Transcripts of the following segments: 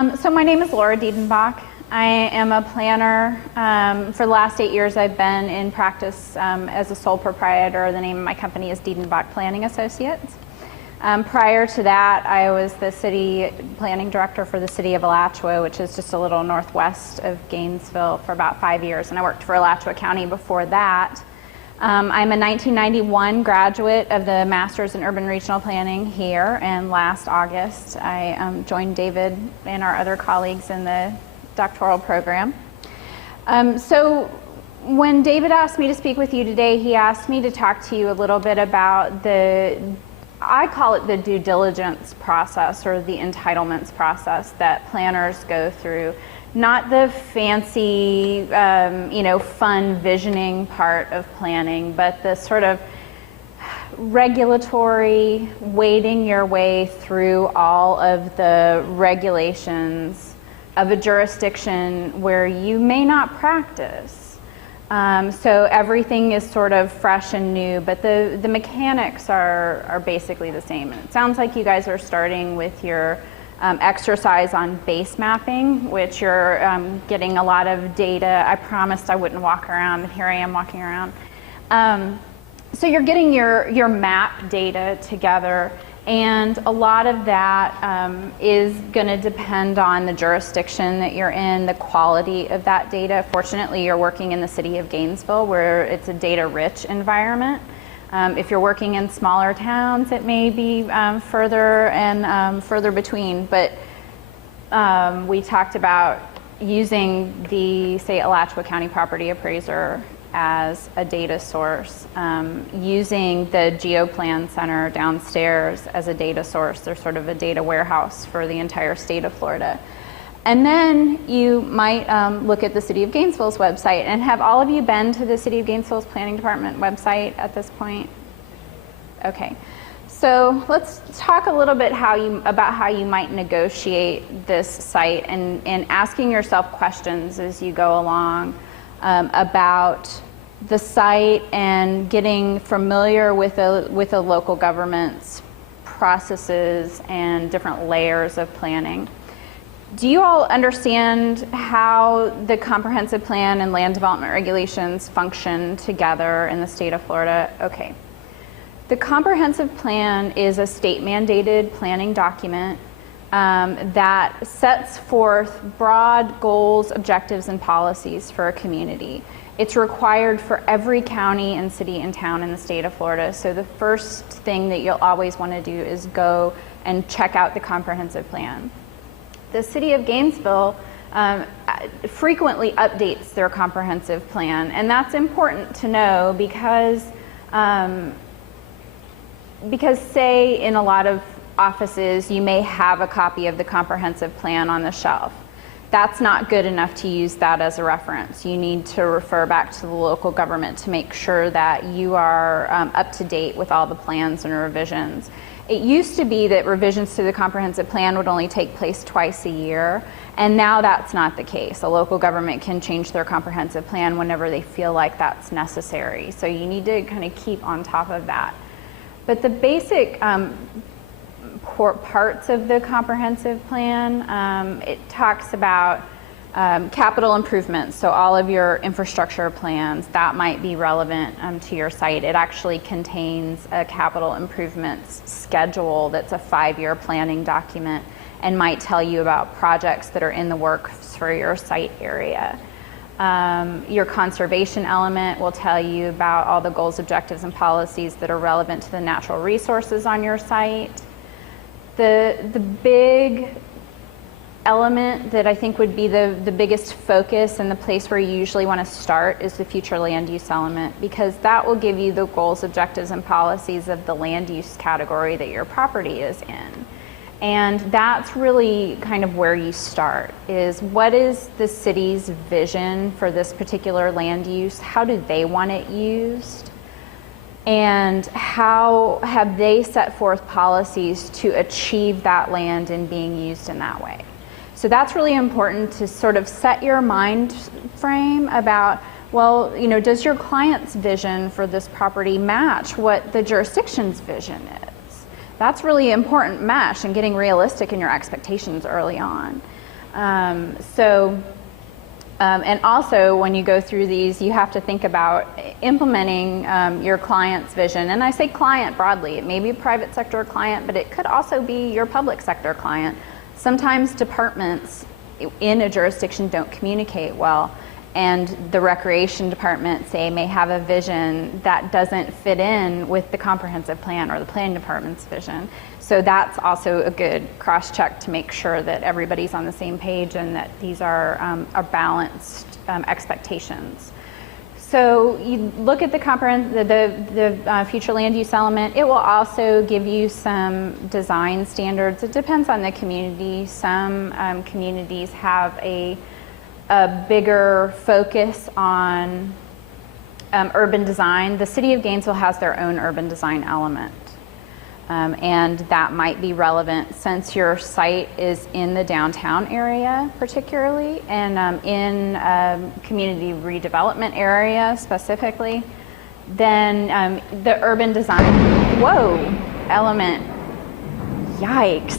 So my name is Laura Dedenbach. I am a planner. For the last 8 years, I've been in practice as a sole proprietor. The name of my company is Dedenbach Planning Associates. Prior to that, I was the city planning director for the city of Alachua, which is just a little northwest of Gainesville, for about 5 years, and I worked for Alachua County before that. I'm a 1991 graduate of the Masters in Urban Regional Planning here, and last August I joined David and our other colleagues in the doctoral program. So when David asked me to speak with you today, he asked me to talk to you a little bit about I call it the due diligence process, or the entitlements process that planners go through. Not the fancy, fun visioning part of planning, but the sort of regulatory, wading your way through all of the regulations of a jurisdiction where you may not practice. So everything is sort of fresh and new, but the mechanics are basically the same. And it sounds like you guys are starting with your exercise on base mapping, which you're getting a lot of data. I promised I wouldn't walk around, and here I am walking around. So you're getting your map data together, and a lot of that is going to depend on the jurisdiction that you're in, the quality of that data. Fortunately, you're working in the city of Gainesville, where it's a data-rich environment. If you're working in smaller towns, it may be further and further between, but we talked about using the, say, Alachua County Property Appraiser as a data source, using the GeoPlan Center downstairs as a data source. They're sort of a data warehouse for the entire state of Florida. And then you might look at the City of Gainesville's website. And have all of you been to the City of Gainesville's Planning Department website at this point? Okay. So let's talk a little bit about how you might negotiate this site, and asking yourself questions as you go along about the site and getting familiar with a local government's processes and different layers of planning. Do you all understand how the comprehensive plan and land development regulations function together in the state of Florida? Okay. The comprehensive plan is a state-mandated planning document that sets forth broad goals, objectives, and policies for a community. It's required for every county and city and town in the state of Florida. So the first thing that you'll always want to do is go and check out the comprehensive plan. The city of Gainesville frequently updates their comprehensive plan, and that's important to know because say in a lot of offices you may have a copy of the comprehensive plan on the shelf. That's not good enough to use that as a reference. You need to refer back to the local government to make sure that you are up to date with all the plans and revisions. It used to be that revisions to the comprehensive plan would only take place twice a year, and now that's not the case. A local government can change their comprehensive plan whenever they feel like that's necessary. So you need to kind of keep on top of that. But the basic parts of the comprehensive plan, it talks about capital improvements, so all of your infrastructure plans, that might be relevant to your site. It actually contains a capital improvements schedule that's a 5-year planning document and might tell you about projects that are in the works for your site area. Your conservation element will tell you about all the goals, objectives, and policies that are relevant to the natural resources on your site. The big element that I think would be the biggest focus and the place where you usually want to start is the future land use element, because that will give you the goals, objectives, and policies of the land use category that your property is in. And that's really kind of where you start, is what is the city's vision for this particular land use? How do they want it used? And how have they set forth policies to achieve that land and being used in that way? So that's really important to sort of set your mind frame about, well, does your client's vision for this property match what the jurisdiction's vision is? That's really important mesh and getting realistic in your expectations early on. And also, when you go through these, you have to think about implementing your client's vision. And I say client broadly. It may be a private sector client, but it could also be your public sector client. Sometimes departments in a jurisdiction don't communicate well, and the recreation department, say, may have a vision that doesn't fit in with the comprehensive plan or the planning department's vision. So that's also a good cross-check to make sure that everybody's on the same page and that these are balanced expectations. So you look at the future land use element. It will also give you some design standards. It depends on the community. Some communities have a bigger focus on urban design. The city of Gainesville has their own urban design element. And that might be relevant since your site is in the downtown area particularly, and in community redevelopment area specifically. Then the urban design, element, yikes.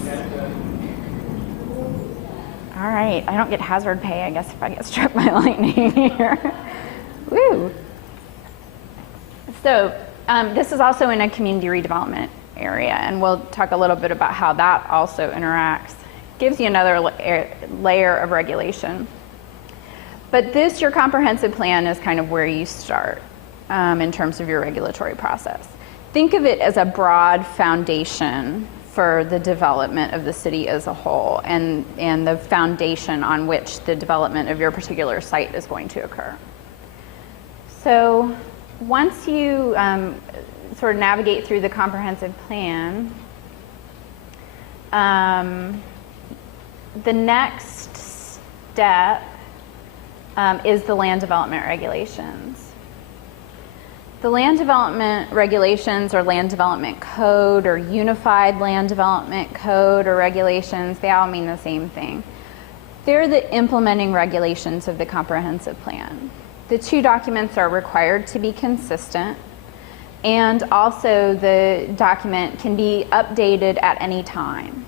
All right, I don't get hazard pay, I guess, if I get struck by lightning here. Woo. So this is also in a community redevelopment area, and we'll talk a little bit about how that also interacts. Gives you another layer of regulation. But this, your comprehensive plan, is kind of where you start in terms of your regulatory process. Think of it as a broad foundation for the development of the city as a whole, and the foundation on which the development of your particular site is going to occur. So once you sort of navigate through the comprehensive plan, the next step is the land development regulations. The land development regulations, or land development code, or unified land development code or regulations, they all mean the same thing. They're the implementing regulations of the comprehensive plan. The two documents are required to be consistent, and also the document can be updated at any time.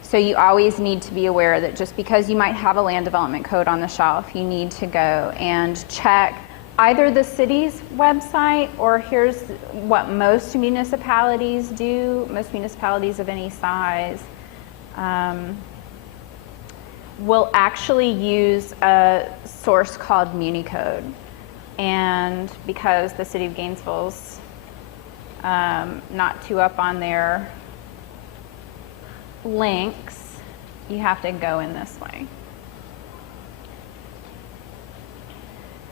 So you always need to be aware that just because you might have a land development code on the shelf, you need to go and check either the city's website, or here's what most municipalities do. Most municipalities of any size will actually use a source called MuniCode. And because the city of Gainesville's not too up on their links, you have to go in this way.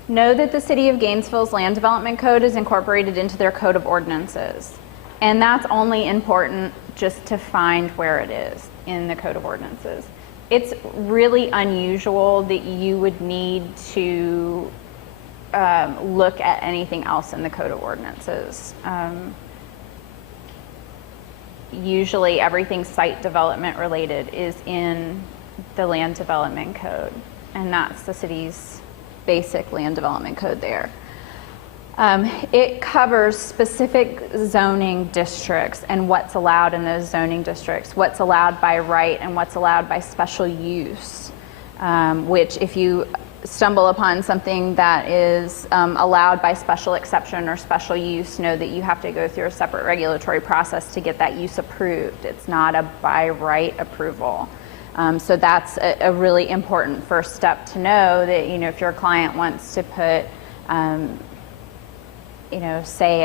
Know that the City of Gainesville's Land Development Code is incorporated into their Code of Ordinances. And that's only important just to find where it is in the Code of Ordinances. It's really unusual that you would need to look at anything else in the Code of Ordinances. Usually everything site development related is in the Land Development Code, and that's the city's basic land development code there. It covers specific zoning districts and what's allowed in those zoning districts, what's allowed by right and what's allowed by special use, which if you stumble upon something that is allowed by special exception or special use, know that you have to go through a separate regulatory process to get that use approved. It's not a by right approval. So that's a really important first step to know that, if your client wants to put, say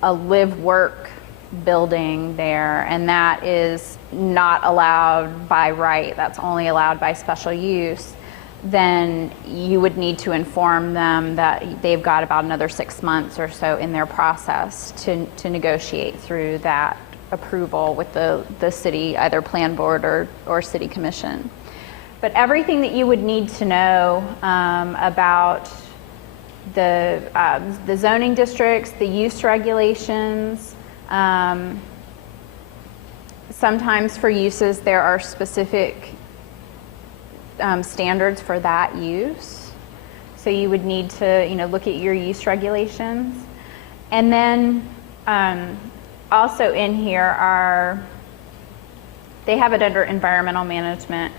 a live-work building there, and that is not allowed by right, that's only allowed by special use, then you would need to inform them that they've got about another 6 months or so in their process to negotiate through that approval with the city, either plan board or city commission. But everything that you would need to know about the zoning districts, the use regulations, sometimes for uses there are specific standards for that use. So you would need to look at your use regulations. And then also in here are They have it under environmental management,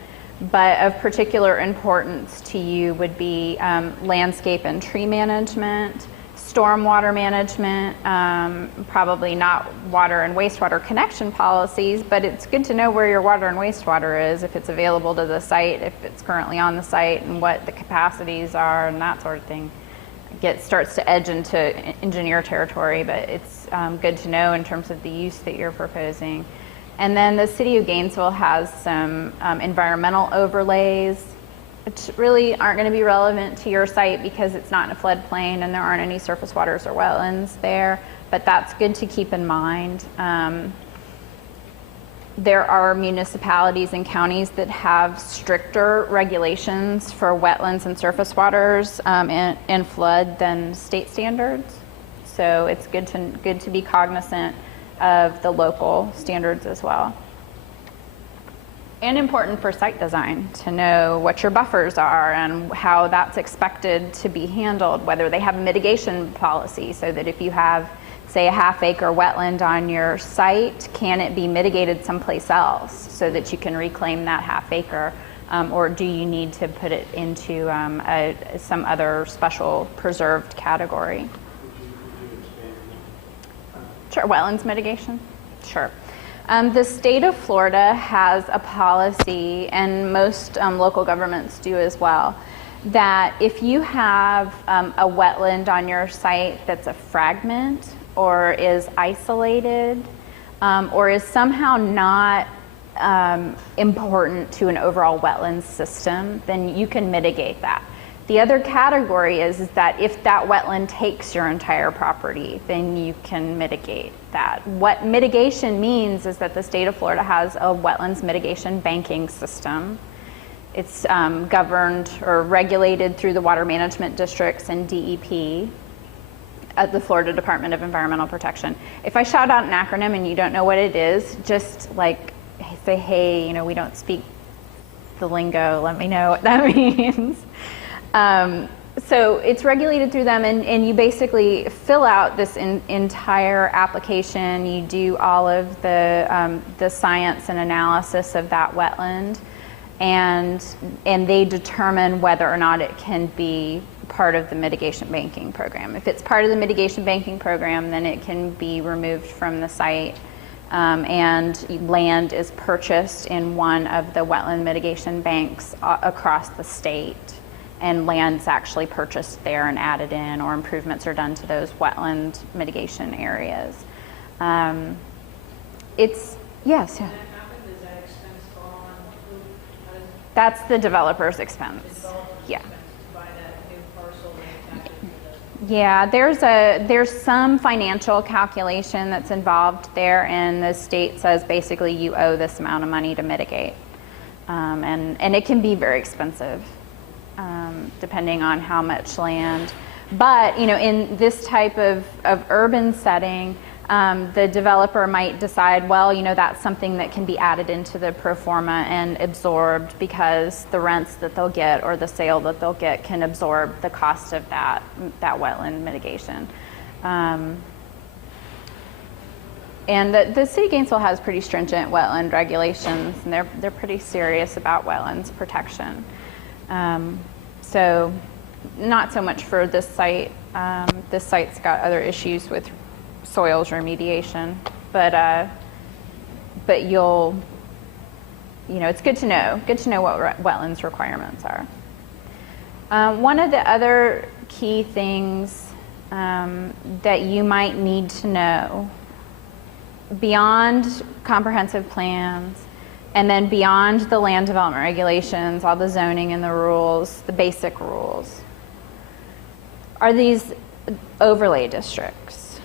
but of particular importance to you would be landscape and tree management, stormwater management, probably not water and wastewater connection policies, but it's good to know where your water and wastewater is, if it's available to the site, if it's currently on the site, and what the capacities are, and that sort of thing. Starts to edge into engineer territory, but it's good to know in terms of the use that you're proposing. And then the city of Gainesville has some environmental overlays, which really aren't going to be relevant to your site because it's not in a floodplain and there aren't any surface waters or wetlands there, but that's good to keep in mind. There are municipalities and counties that have stricter regulations for wetlands and surface waters and flood than state standards. So it's good to be cognizant of the local standards as well. And important for site design to know what your buffers are and how that's expected to be handled, whether they have a mitigation policy so that if you have, say, a half-acre wetland on your site, can it be mitigated someplace else so that you can reclaim that half-acre, or do you need to put it into some other special preserved category? Sure, wetlands mitigation? Sure. The state of Florida has a policy, and most local governments do as well, that if you have a wetland on your site that's a fragment or is isolated or is somehow not important to an overall wetlands system, then you can mitigate that. The other category is that if that wetland takes your entire property, then you can mitigate that. What mitigation means is that the state of Florida has a wetlands mitigation banking system. It's governed or regulated through the water management districts and DEP at the Florida Department of Environmental Protection. If I shout out an acronym and you don't know what it is, just like say, hey, we don't speak the lingo, let me know what that means. So it's regulated through them, and you basically fill out this entire application. You do all of the science and analysis of that wetland, and they determine whether or not it can be part of the mitigation banking program. If it's part of the mitigation banking program, then it can be removed from the site, and land is purchased in one of the wetland mitigation banks across the state. And land's actually purchased there and added in, or improvements are done to those wetland mitigation areas. Yes. Yeah. Does that expense fall on who? That's the developer's expense. Yeah. To buy that new parcel and attach it to Yeah, there's some financial calculation that's involved there, and the state says basically you owe this amount of money to mitigate, and it can be very expensive. Depending on how much land. But in this type of urban setting, the developer might decide, well, that's something that can be added into the pro forma and absorbed because the rents that they'll get or the sale that they'll get can absorb the cost of that wetland mitigation. And the city of Gainesville has pretty stringent wetland regulations, and they're pretty serious about wetlands protection. So not so much for this site. This site's got other issues with soils remediation, but it's good to know what wetlands requirements are. One of the other key things that you might need to know beyond comprehensive plans, and then beyond the land development regulations, all the zoning and the rules, the basic rules, are these overlay districts.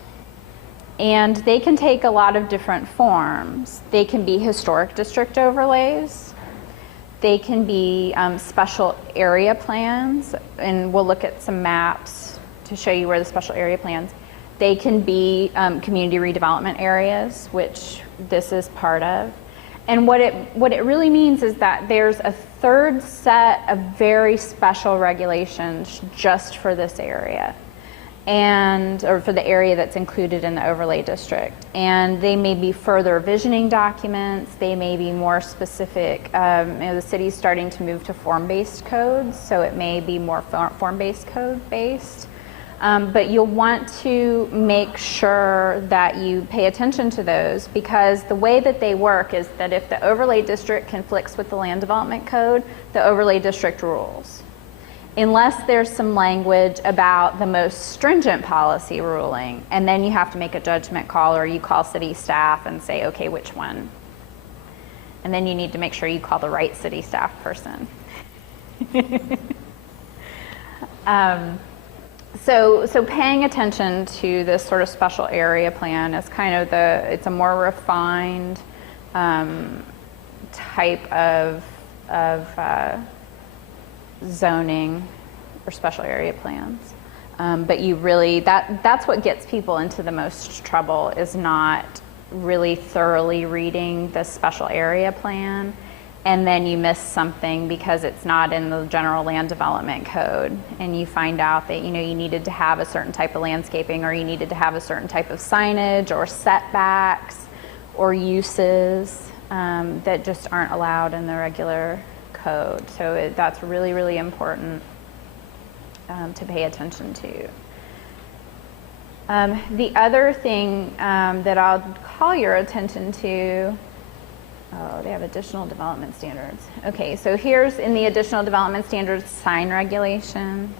And they can take a lot of different forms. They can be historic district overlays. They can be special area plans, and we'll look at some maps to show you where the special area plans. They can be community redevelopment areas, which this is part of. And what it really means is that there's a third set of very special regulations just for this area. or for the area that's included in the overlay district. And they may be further visioning documents, they may be more specific. The city's starting to move to form-based codes, so it may be more form-based code based. But you'll want to make sure that you pay attention to those, because the way that they work is that if the overlay district conflicts with the land development code, the overlay district rules. Unless there's some language about the most stringent policy ruling, and then you have to make a judgment call, or you call city staff and say, okay, which one? And then you need to make sure you call the right city staff person. So paying attention to this sort of special area plan is kind of it's a more refined type of zoning or special area plans. But you really, that's what gets people into the most trouble, is not really thoroughly reading the special area plan, and then you miss something because it's not in the general land development code, and you find out that you needed to have a certain type of landscaping, or you needed to have a certain type of signage or setbacks or uses that just aren't allowed in the regular code. So that's really, really important to pay attention to. The other thing that I'll call your attention to, they have additional development standards. Okay, so here's in the additional development standards, sign regulations,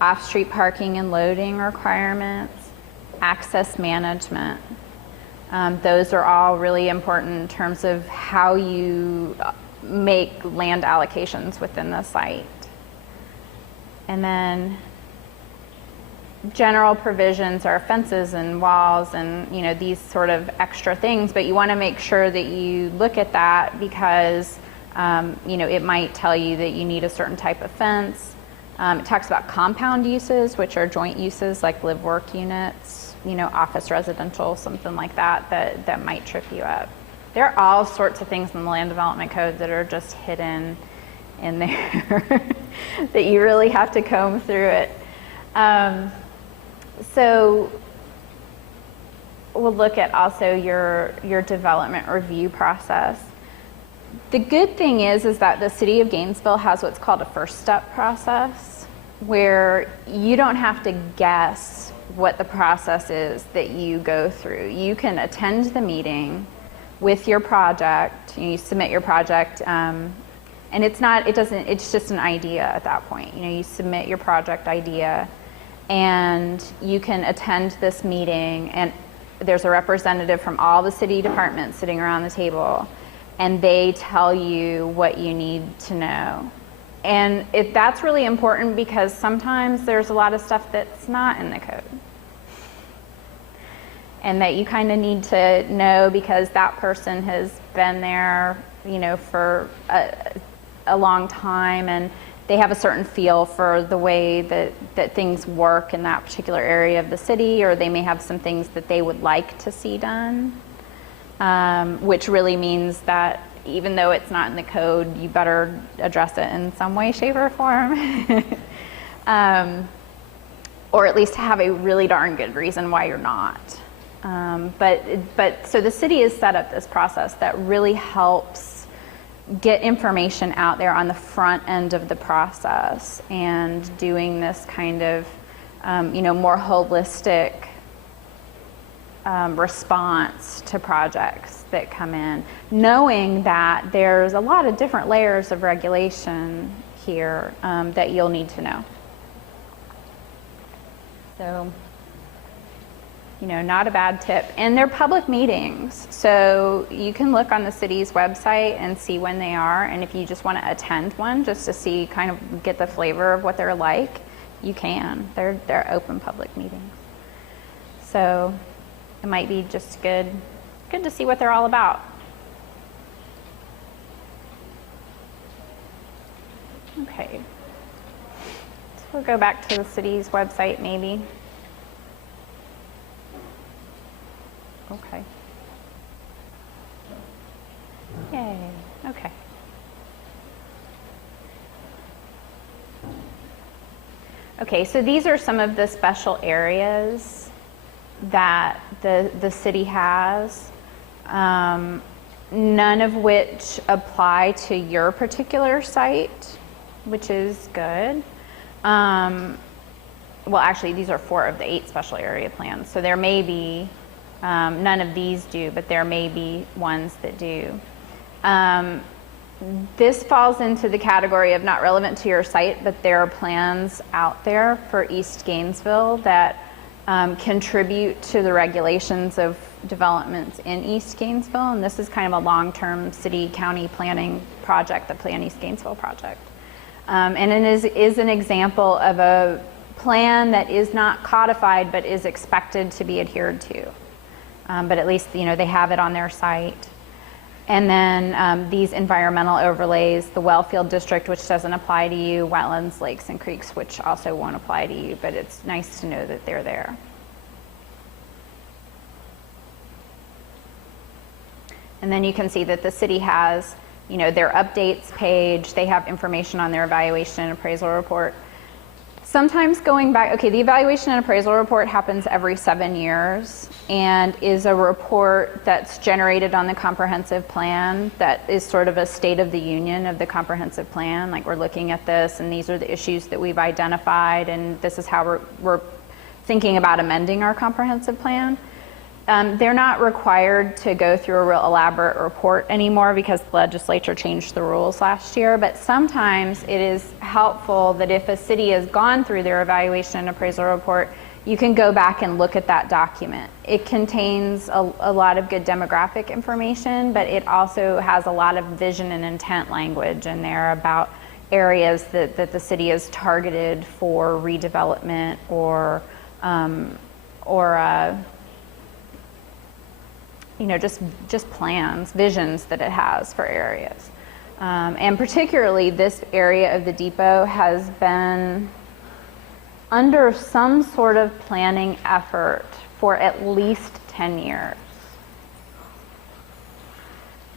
off-street parking and loading requirements, access management. Those are all really important in terms of how you make land allocations within the site. And then general provisions are fences and walls and these sort of extra things, but you want to make sure that you look at that, because it might tell you that you need a certain type of fence. It talks about compound uses, which are joint uses like live-work units, office residential, something like that might trip you up. There are all sorts of things in the land development code that are just hidden in there that you really have to comb through it. So we'll look at also your development review process. The good thing is that the city of Gainesville has what's called a first step process, where you don't have to guess what the process is that you go through. You can attend the meeting with your project, you submit your project, and it's just an idea at that point. You submit your project idea, and you can attend this meeting, and there's a representative from all the city departments sitting around the table, and they tell you what you need to know. And that's really important, because sometimes there's a lot of stuff that's not in the code, and that you kind of need to know because that person has been there, for a long time, and they have a certain feel for the way that things work in that particular area of the city, or they may have some things that they would like to see done, which really means that even though it's not in the code, you better address it in some way, shape, or form. Or at least have a really darn good reason why you're not. But so the city has set up this process that really helps get information out there on the front end of the process, and doing this kind of more holistic response to projects that come in, knowing that there's a lot of different layers of regulation here that you'll need to know. So, not a bad tip. And they're public meetings, so you can look on the city's website and see when they are, and if you just want to attend one just to see, kind of get the flavor of what they're like, you can. They're open public meetings. So it might be just good to see what they're all about. Okay. So we'll go back to the city's website maybe. Okay. Yay. Okay. Okay, so these are some of the special areas that the city has, none of which apply to your particular site, which is good. Well, actually, these are 4 of the 8 special area plans, so there may be, none of these do, but there may be ones that do. This falls into the category of not relevant to your site, but there are plans out there for East Gainesville that contribute to the regulations of developments in East Gainesville, and this is kind of a long-term city-county planning project, the Plan East Gainesville project. And it is an example of a plan that is not codified but is expected to be adhered to. But at least, you know, they have it on their site. And then these environmental overlays, the Wellfield District, which doesn't apply to you, wetlands, lakes, and creeks, which also won't apply to you, but it's nice to know that they're there. And then you can see that the city has, you know, their updates page. They have information on their evaluation and appraisal report. Sometimes going back, okay, the evaluation and appraisal report happens every 7 years and is a report that's generated on the comprehensive plan that is sort of a state of the union of the comprehensive plan. Like, we're looking at this and these are the issues that we've identified and this is how we're thinking about amending our comprehensive plan. They're not required to go through a real elaborate report anymore because the legislature changed the rules last year, but sometimes it is helpful that if a city has gone through their evaluation and appraisal report, you can go back and look at that document. It contains a lot of good demographic information, but it also has a lot of vision and intent language in there about areas that the city has targeted for redevelopment or you know, just plans, visions that it has for areas. And particularly this area of the depot has been under some sort of planning effort for at least 10 years.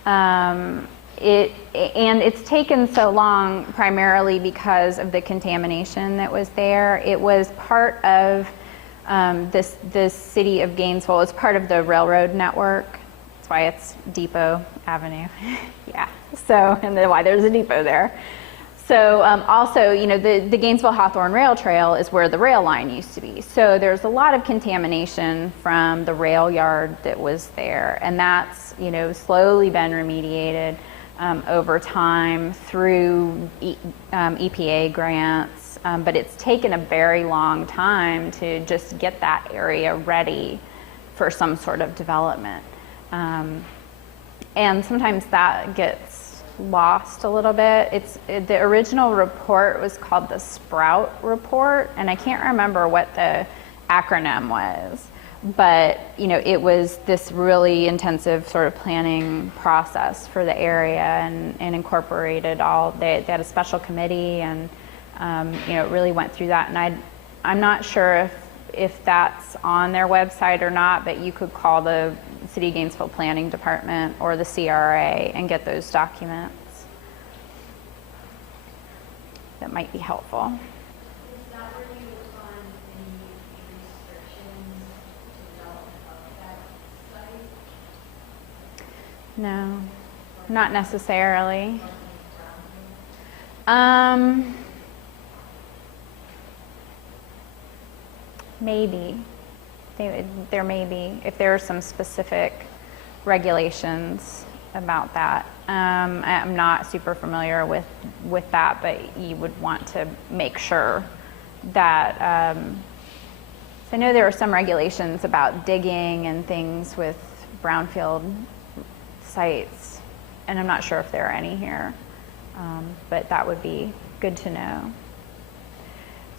And it's taken so long primarily because of the contamination that was there. It was part of this city of Gainesville. It's part of the railroad network. That's why it's Depot Avenue. Yeah, so, and then why there's a depot there. So also, you know, the Gainesville-Hawthorne Rail Trail is where the rail line used to be. So there's a lot of contamination from the rail yard that was there. And that's, you know, slowly been remediated over time through EPA grants. But it's taken a very long time to just get that area ready for some sort of development. And sometimes that gets lost a little bit. The original report was called the Sprout Report, and I can't remember what the acronym was. But, you know, it was this really intensive sort of planning process for the area and incorporated they had a special committee and you know, it really went through that, and I'm not sure if that's on their website or not, but you could call the City of Gainesville Planning Department or the CRA and get those documents. That might be helpful. Is that where you would find any restrictions to development of that site? No, not necessarily. Maybe. There may be, if there are some specific regulations about that. I'm not super familiar with that, but you would want to make sure that, so I know there are some regulations about digging and things with brownfield sites, and I'm not sure if there are any here, but that would be good to know.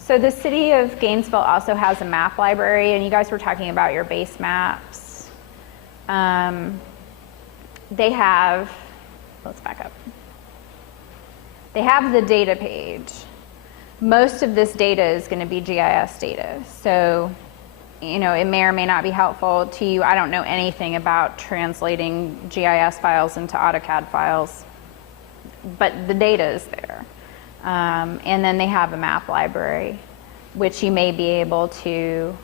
So the City of Gainesville also has a map library, and you guys were talking about your base maps. They have, let's back up. They have the data page. Most of this data is going to be GIS data. So, you know, it may or may not be helpful to you. I don't know anything about translating GIS files into AutoCAD files, but the data is there. And then they have a map library which you may be able to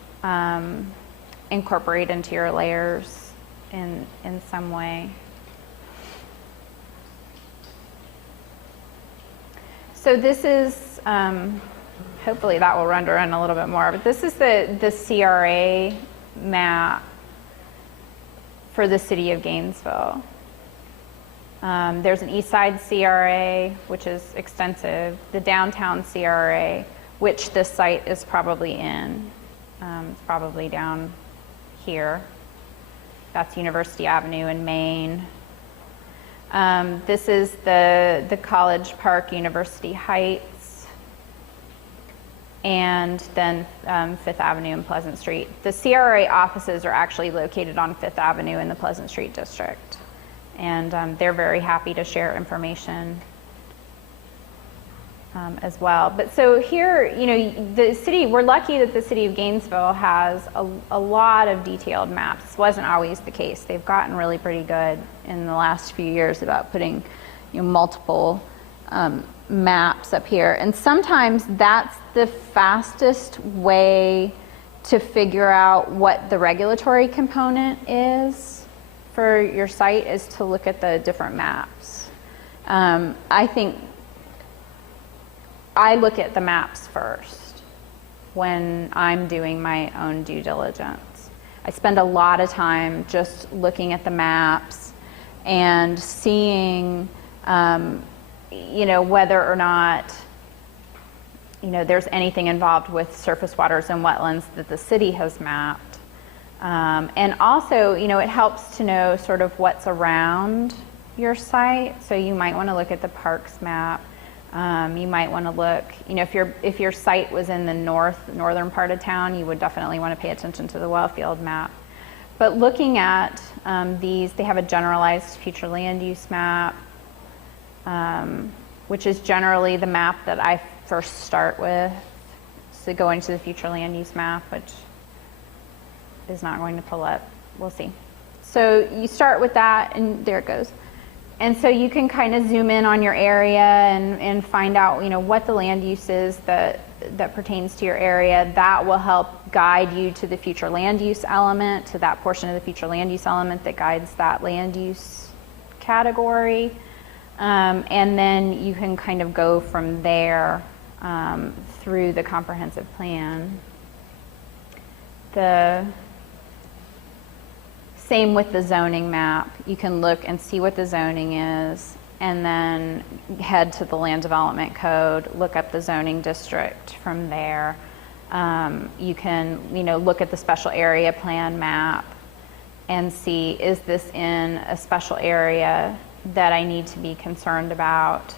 incorporate into your layers in some way. So this is, hopefully that will render in a little bit more, but this is the CRA map for the city of Gainesville. There's an east side CRA, which is extensive, the downtown CRA, which this site is probably in. It's probably down here. That's University Avenue in Maine. This is the College Park, University Heights, and then Fifth Avenue and Pleasant Street. The CRA offices are actually located on Fifth Avenue in the Pleasant Street district, and they're very happy to share information as well. But so here, you know, the city, we're lucky that the city of Gainesville has a lot of detailed maps. This wasn't always the case. They've gotten really pretty good in the last few years about putting, you know, multiple maps up here. And sometimes that's the fastest way to figure out what the regulatory component is for your site, is to look at the different maps. I think I look at the maps first when I'm doing my own due diligence. I spend a lot of time just looking at the maps and seeing, you know, whether or not, you know, there's anything involved with surface waters and wetlands that the city has mapped. And also, you know, it helps to know sort of what's around your site. So you might want to look at the parks map. You might want to look, you know, if your site was in the northern part of town, you would definitely want to pay attention to the wellfield map. But looking at these, they have a generalized future land use map, which is generally the map that I first start with. So going to the future land use map, which is not going to pull up. We'll see. So you start with that, and there it goes. And so you can kind of zoom in on your area and find out, you know, what the land use is that pertains to your area. That will help guide you to the future land use element, to that portion of the future land use element that guides that land use category. And then you can kind of go from there through the comprehensive plan. The same with the zoning map. You can look and see what the zoning is, and then head to the land development code, look up the zoning district from there. You can, you know, look at the special area plan map and see, is this in a special area that I need to be concerned about?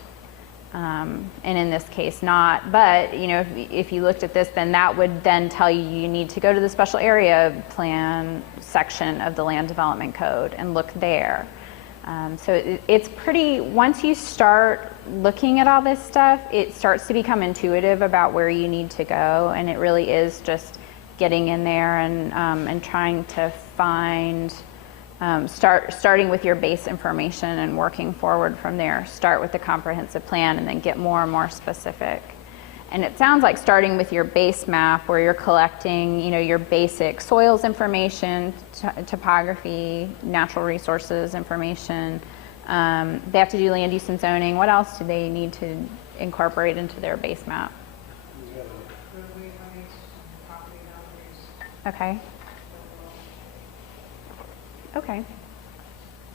And in this case not, but you know, if you looked at this, then that would then tell you you need to go to the special area plan section of the land development code and look there. So it's pretty, once you start looking at all this stuff, it starts to become intuitive about where you need to go, and it really is just getting in there and trying to find, starting with your base information and working forward from there. Start with the comprehensive plan and then get more and more specific. And it sounds like starting with your base map, where you're collecting, you know, your basic soils information, topography, natural resources information. They have to do land use and zoning. What else do they need to incorporate into their base map? Okay. Okay.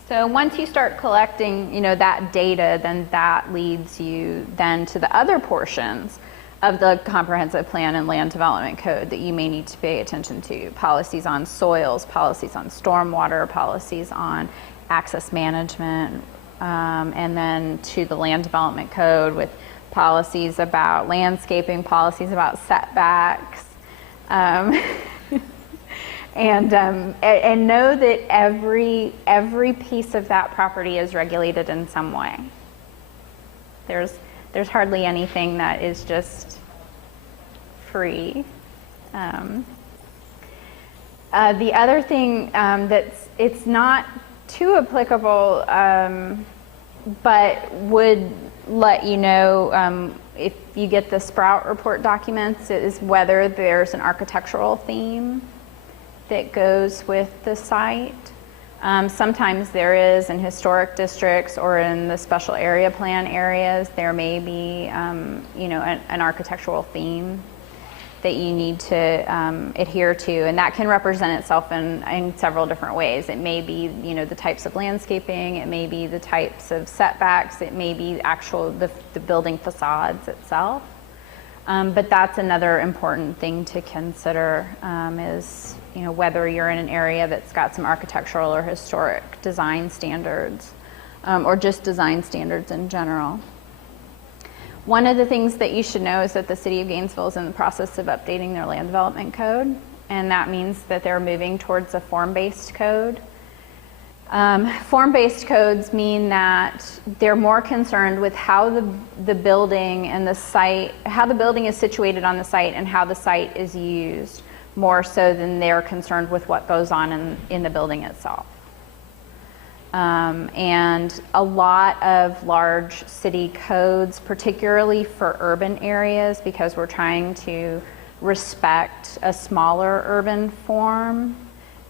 So once you start collecting, you know, that data, then that leads you then to the other portions of the comprehensive plan and land development code that you may need to pay attention to. Policies on soils, policies on stormwater, policies on access management, and then to the land development code with policies about landscaping, policies about setbacks. And know that every piece of that property is regulated in some way. There's hardly anything that is just free. The other thing it's not too applicable, but would let you know if you get the Sprout report documents, is whether there's an architectural theme that goes with the site. Sometimes there is in historic districts or in the special area plan areas, there may be an architectural theme that you need to adhere to, and that can represent itself in several different ways. It may be the types of landscaping, it may be the types of setbacks, it may be the building facades itself. But that's another important thing to consider, is whether you're in an area that's got some architectural or historic design standards, or just design standards in general. One of the things that you should know is that the City of Gainesville is in the process of updating their land development code, and that means that they're moving towards a form-based code. Form-based codes mean that they're more concerned with how the building and the site, how the building is situated on the site and how the site is used, more so than they're concerned with what goes on in the building itself. And a lot of large city codes, particularly for urban areas, because we're trying to respect a smaller urban form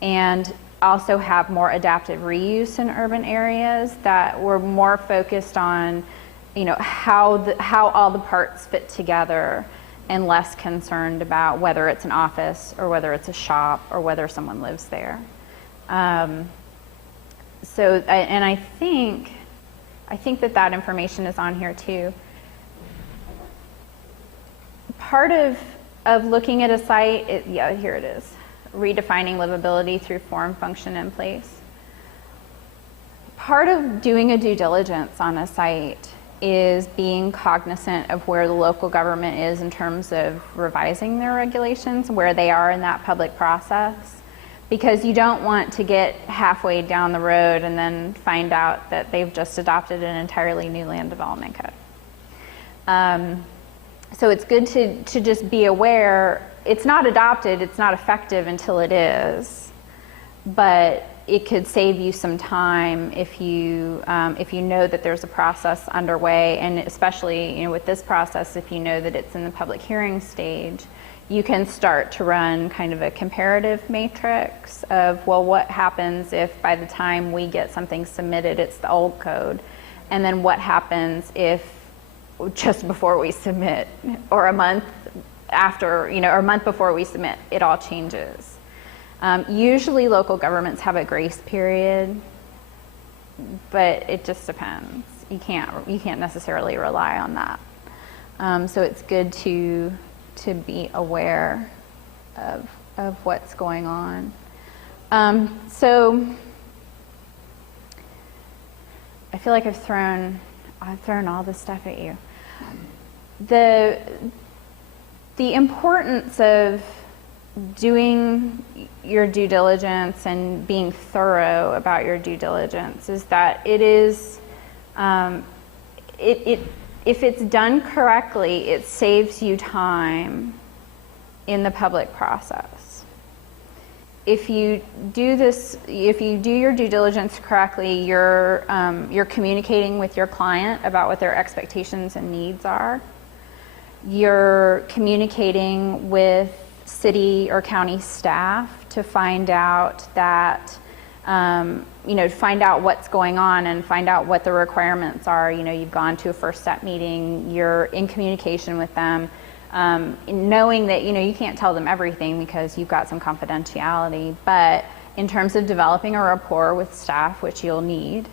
and also have more adaptive reuse in urban areas, that we're more focused on how all the parts fit together and less concerned about whether it's an office or whether it's a shop or whether someone lives there. And I think that information is on here too. Part of looking at a site, here it is, redefining livability through form, function, and place. Part of doing a due diligence on a site is being cognizant of where the local government is in terms of revising their regulations, where they are in that public process. Because you don't want to get halfway down the road and then find out that they've just adopted an entirely new land development code. So it's good to just be aware. It's not adopted, it's not effective until it is, but it could save you some time if you know that there's a process underway, and especially with this process, if you know that it's in the public hearing stage. You can start to run kind of a comparative matrix of, well, what happens if by the time we get something submitted, it's the old code? And then what happens if just before we submit, or a month after, or a month before we submit, it all changes? Usually local governments have a grace period, but it just depends. You can't necessarily rely on that. So it's good to be aware of what's going on. So I feel like I've thrown all this stuff at you. The importance of doing your due diligence and being thorough about your due diligence is that it is if it's done correctly, it saves you time in the public process. If you do your due diligence correctly, you're communicating with your client about what their expectations and needs are. You're communicating with city or county staff to find out that find out what's going on and find out what the requirements are. You've gone to a first step meeting, you're in communication with them, knowing that, you can't tell them everything because you've got some confidentiality, but in terms of developing a rapport with staff, which you'll need,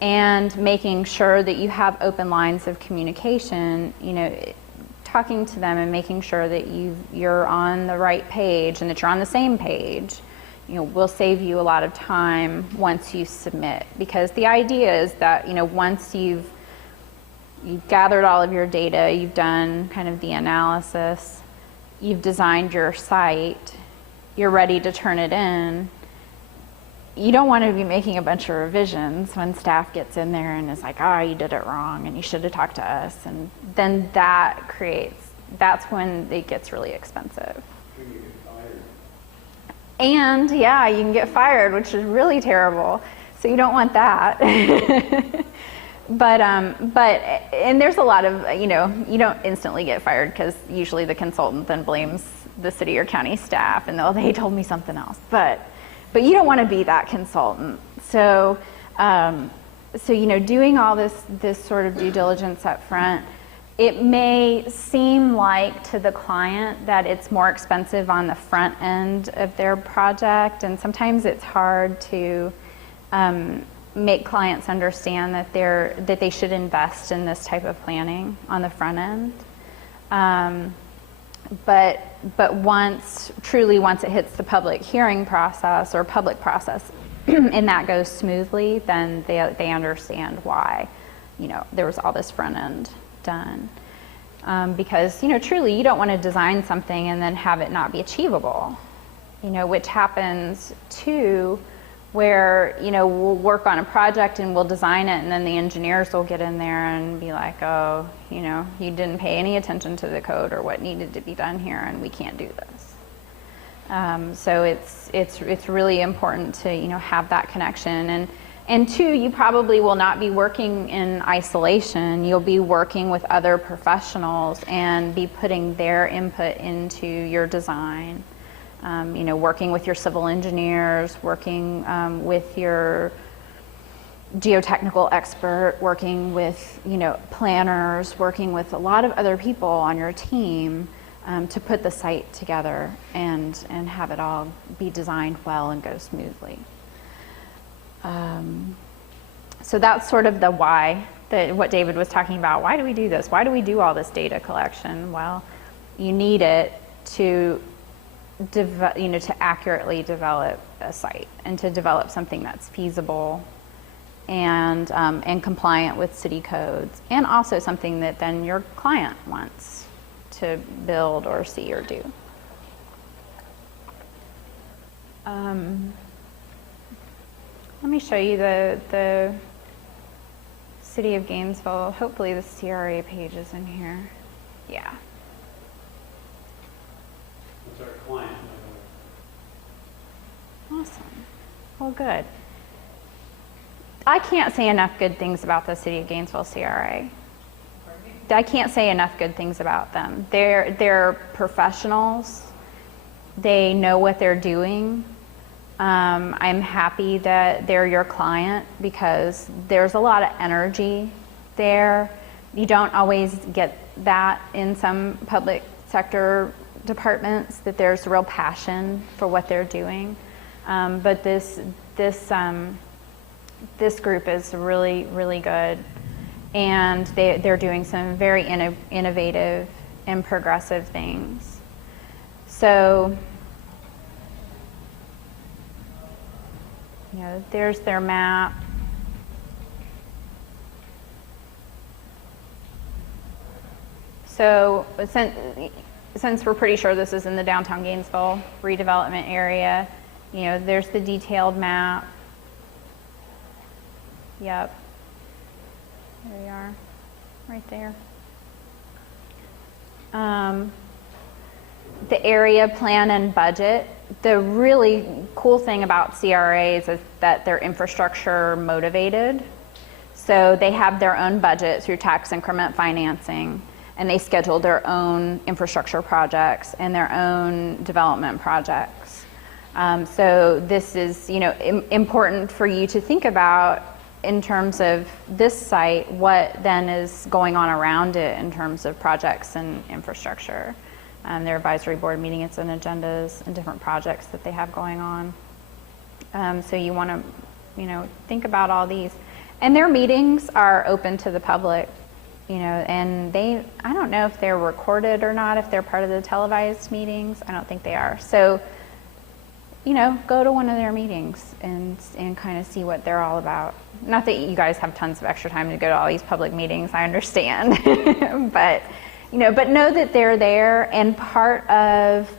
and making sure that you have open lines of communication, talking to them and making sure that you're on the right page and that you're on the same page, will save you a lot of time once you submit. Because the idea is that, once you've gathered all of your data, you've done kind of the analysis, you've designed your site, you're ready to turn it in, you don't want to be making a bunch of revisions when staff gets in there and is like, you did it wrong and you should have talked to us. And then that's when it gets really expensive. And you can get fired, which is really terrible. So you don't want that. and there's a lot of, you don't instantly get fired because usually the consultant then blames the city or county staff and they told me something else. But you don't want to be that consultant. So, doing all this sort of due diligence up front, it may seem like to the client that it's more expensive on the front end of their project, and sometimes it's hard to make clients understand that they should invest in this type of planning on the front end. But once it hits the public hearing process or public process and that goes smoothly, then they understand why, there was all this front end done. Because, truly you don't want to design something and then have it not be achievable, which happens too, where, we'll work on a project and we'll design it and then the engineers will get in there and be like, oh, you didn't pay any attention to the code or what needed to be done here and we can't do this. So it's really important to, have that connection. And two, you probably will not be working in isolation. You'll be working with other professionals and be putting their input into your design. Working with your civil engineers, working with your geotechnical expert, working with, planners, working with a lot of other people on your team to put the site together and have it all be designed well and go smoothly. So that's sort of the why, what David was talking about. Why do we do this? Why do we do all this data collection? Well, you need it to to accurately develop a site and to develop something that's feasible and compliant with city codes, and also something that then your client wants to build or see or do. Let me show you the City of Gainesville. Hopefully the CRA page is in here. Yeah. That's our client. Awesome. Well, good. I can't say enough good things about the City of Gainesville CRA. I can't say enough good things about them. They're professionals. They know what they're doing. I'm happy that they're your client because there's a lot of energy there. You don't always get that in some public sector departments, that there's real passion for what they're doing. But this group is really, really good, and they're doing some very innovative and progressive things. So, there's their map. So since we're pretty sure this is in the downtown Gainesville redevelopment area, there's the detailed map. Yep. There we are, right there. The area plan and budget. The really cool thing about CRAs is that they're infrastructure motivated. So they have their own budget through tax increment financing, and they schedule their own infrastructure projects and their own development projects. So this is, important for you to think about in terms of this site, what then is going on around it in terms of projects and infrastructure. Their advisory board meetings and agendas and different projects that they have going on. So you want to, think about all these. And their meetings are open to the public, and I don't know if they're recorded or not, if they're part of the televised meetings. I don't think they are. So, go to one of their meetings and kind of see what they're all about. Not that you guys have tons of extra time to go to all these public meetings, I understand, but know that they're there, and part of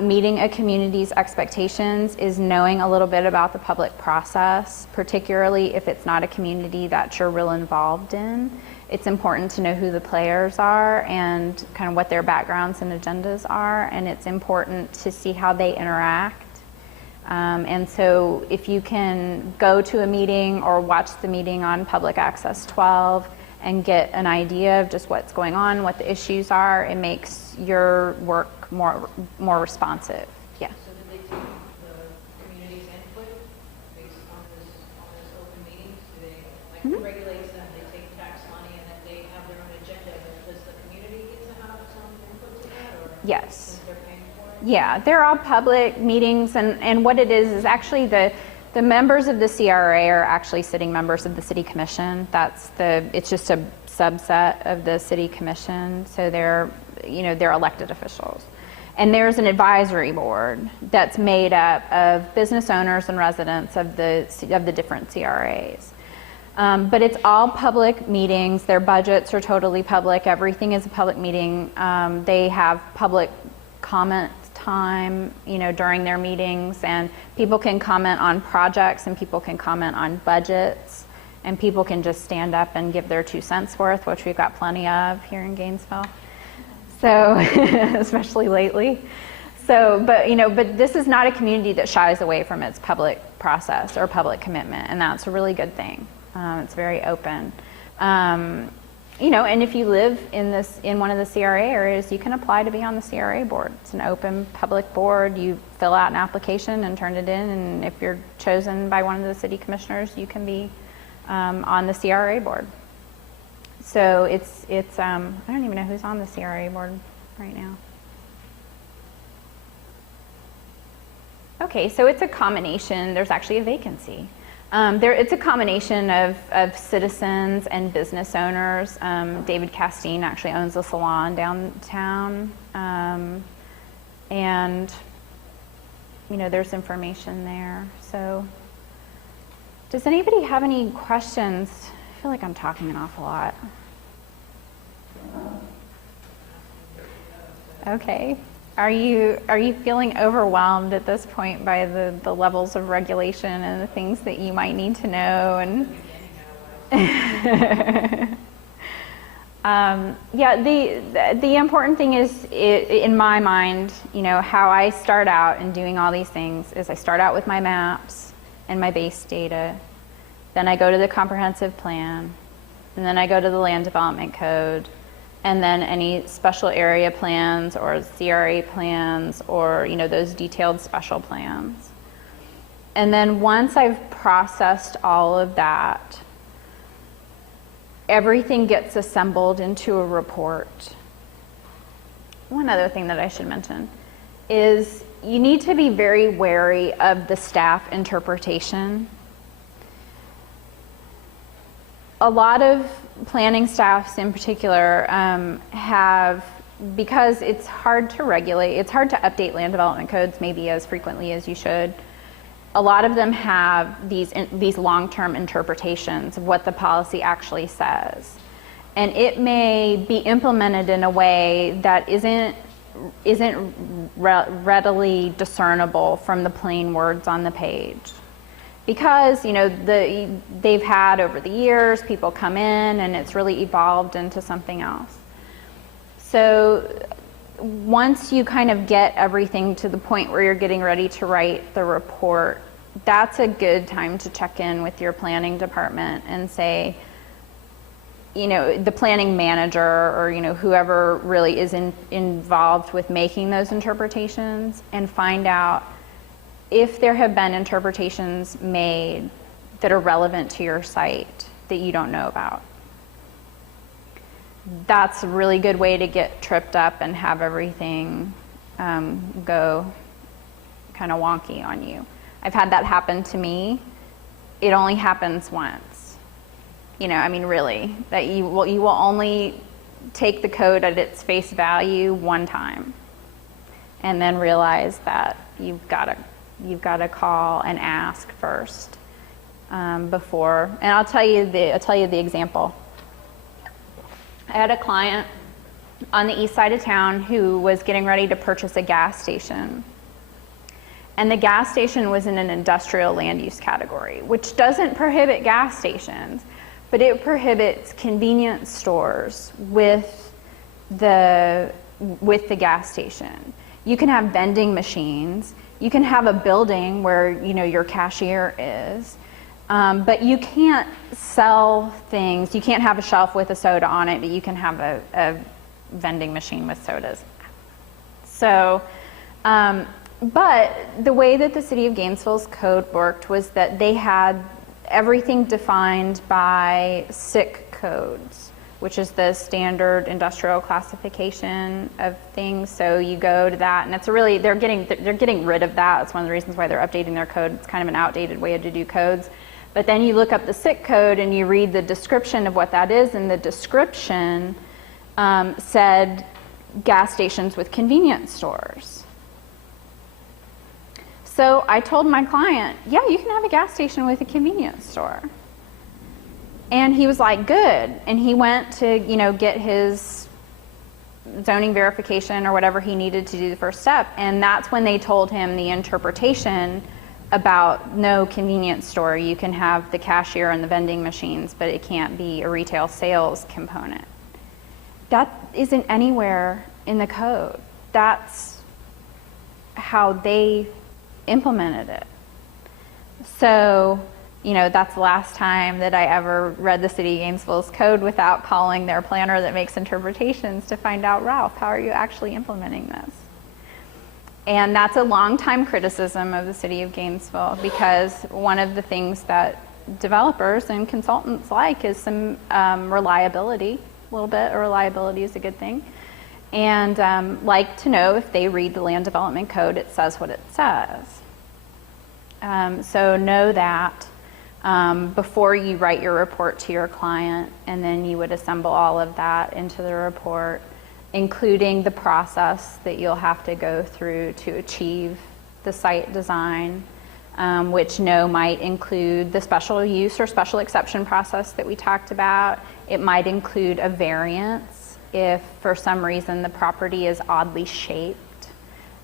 meeting a community's expectations is knowing a little bit about the public process, particularly if it's not a community that you're real involved in. It's important to know who the players are and kind of what their backgrounds and agendas are, and it's important to see how they interact And so if you can go to a meeting or watch the meeting on Public Access 12 and get an idea of just what's going on, what the issues are, it makes your work more responsive. Yeah. So did they take the community's input based on this open meetings? Do they, like, who regulates them? They take tax money and then they have their own agenda, but does the community get to have some input to that, or? Yes. Since they're paying for it? Yeah, they're all public meetings, and what it is actually the members of the CRA are actually sitting members of the City Commission. It's just a subset of the City Commission, so they're elected officials. And there's an advisory board that's made up of business owners and residents of the different CRAs. But it's all public meetings. Their budgets are totally public. Everything is a public meeting. They have public comment time, during their meetings, and people can comment on projects, and people can comment on budgets, and people can just stand up and give their 2 cents worth, which we've got plenty of here in Gainesville. So, especially lately. So, but this is not a community that shies away from its public process or public commitment, and that's a really good thing. It's very open. And if you live in one of the CRA areas, you can apply to be on the CRA board. It's an open public board. You fill out an application and turn it in, and if you're chosen by one of the city commissioners, you can be on the CRA board. So it's I don't even know who's on the CRA board right now. Okay, so it's a combination. There's actually a vacancy. It's a combination of citizens and business owners. David Castine actually owns a salon downtown. And, there's information there. So does anybody have any questions? I feel like I'm talking an awful lot. Okay. Are you feeling overwhelmed at this point by the levels of regulation and the things that you might need to know? And yeah, the important thing is, in my mind, how I start out in doing all these things is I start out with my maps and my base data, then I go to the comprehensive plan, and then I go to the land development code, and then any special area plans or CRA plans or those detailed special plans. And then once I've processed all of that, everything gets assembled into a report. One other thing that I should mention is you need to be very wary of the staff interpretation. A lot of planning staffs in particular because it's hard to regulate, it's hard to update land development codes maybe as frequently as you should. A lot of them have these long-term interpretations of what the policy actually says. And it may be implemented in a way that isn't readily discernible from the plain words on the page. Because they've had over the years, people come in and it's really evolved into something else. So once you kind of get everything to the point where you're getting ready to write the report, that's a good time to check in with your planning department and say, the planning manager or whoever really is involved with making those interpretations, and find out if there have been interpretations made that are relevant to your site that you don't know about. That's a really good way to get tripped up and have everything go kind of wonky on you. I've had that happen to me. It only happens once. Really, that you will only take the code at its face value one time, and then realize that you've got to call and ask first before. And I'll tell you the example. I had a client on the east side of town who was getting ready to purchase a gas station. And the gas station was in an industrial land use category, which doesn't prohibit gas stations, but it prohibits convenience stores with the gas station. You can have vending machines, You can have a building where, you know, your cashier is, but you can't sell things. You can't have a shelf with a soda on it, but you can have a vending machine with sodas. So, but the way that the City of Gainesville's code worked was that they had everything defined by SIC codes, which is the standard industrial classification of things. So you go to that, and it's a really, they're getting rid of that. It's one of the reasons why they're updating their code. It's kind of an outdated way to do codes. But then you look up the SIC code and you read the description of what that is, and the description said gas stations with convenience stores. So I told my client, yeah, you can have a gas station with a convenience store. And he was like, good. And he went to, you know, get his zoning verification or whatever he needed to do the first step. And that's when they told him the interpretation about no convenience store. You can have the cashier and the vending machines, but it can't be a retail sales component. That isn't anywhere in the code. That's how they implemented it. So, you know, that's the last time that I ever read the City of Gainesville's code without calling their planner that makes interpretations to find out, Ralph, how are you actually implementing this? And that's a long time criticism of the City of Gainesville, because one of the things that developers and consultants like is some reliability, a little bit of reliability is a good thing. And like to know if they read the land development code, it says what it says. So know that before you write your report to your client, and then you would assemble all of that into the report, including the process that you'll have to go through to achieve the site design, which might include the special use or special exception process that we talked about. It might include a variance if for some reason the property is oddly shaped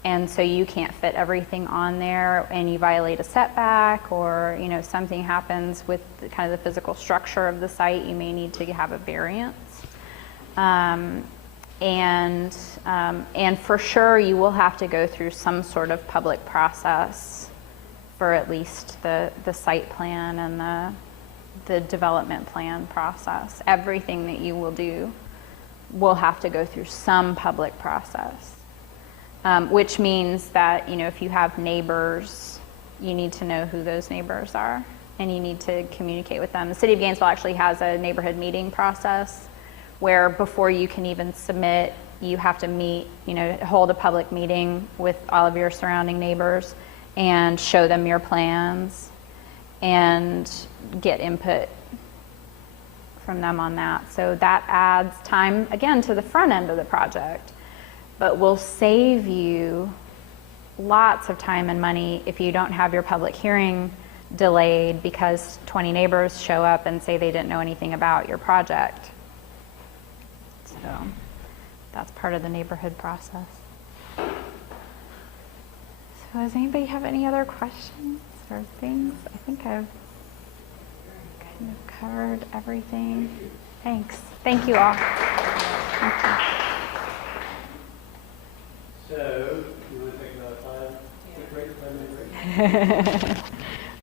and so you can't fit everything on there and you violate a setback, or, you know, something happens with the, kind of the physical structure of the site, you may need to have a variance. And for sure you will have to go through some sort of public process for at least the site plan and the development plan process. Everything that you will do will have to go through some public process, which means that, you know, if you have neighbors, you need to know who those neighbors are and you need to communicate with them. The City of Gainesville actually has a neighborhood meeting process where before you can even submit, you have to meet, you know, hold a public meeting with all of your surrounding neighbors and show them your plans and get input from them on that. So that adds time, again, to the front end of the project, but will save you lots of time and money if you don't have your public hearing delayed because 20 neighbors show up and say they didn't know anything about your project. So that's part of the neighborhood process. So does anybody have any other questions or things? I think I've kind of covered everything. Thanks. Thank you all. Thank you. So, you want to take about a 5-minute break?